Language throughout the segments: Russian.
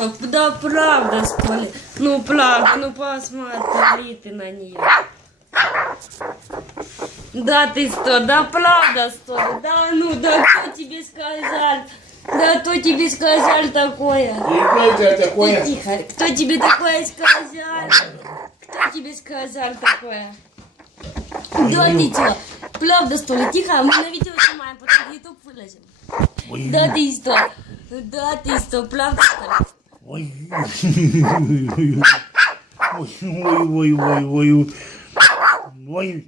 стоп, да правда, что ли? Ну, правда, ну посмотри ты на нее. Да ты что, да правда что ли? Да ну, да кто тебе сказал? Да кто тебе сказал такое? Ты такое? тихо, кто тебе такое сказал? Кто тебе сказал такое? Да что? Правда что ли? Тихо, мы на видео снимаем, потом в YouTube выложим. Ой, Да ты что? Да ты что, правда что ли? Ой, ой, ой, ой, ой, ой.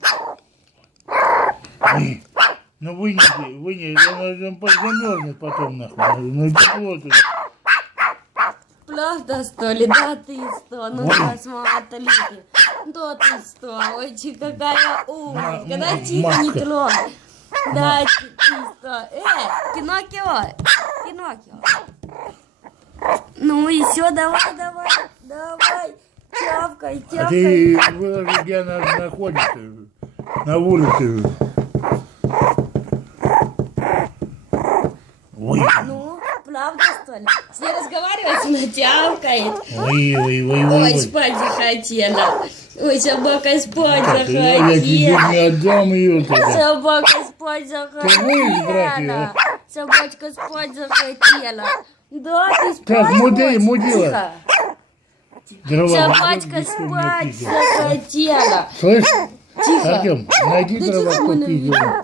Ну вынеси, вынеси, она там замерзнет потом нахуй. Ну тепло тут. Правда, что ли? Да ты что? Ну посмотри. Да ты что? Ой, какая умничка. Да М- тихо, не трогай. Да ты ты что? Э, Пиноккио, Пиноккио. Ну все, давай, давай, давай. Тявкай, А тявкай. ты выложи, где она находится. На улице. Ой, Ну, правда, что ли? С ней разговаривать, она тявкает. ой, ой, ой, Ой, ой. спать захотела. Ой, собака спать Я тебе захотела. не отдам ее тогда. Собака спать будешь брать её? Собачка спать захотела. Да, ты спать Так, муди- хочешь? мудила. Дрова Собачка спать захотела. Слышь, Тихо. Артем, найди дрова купи. видео.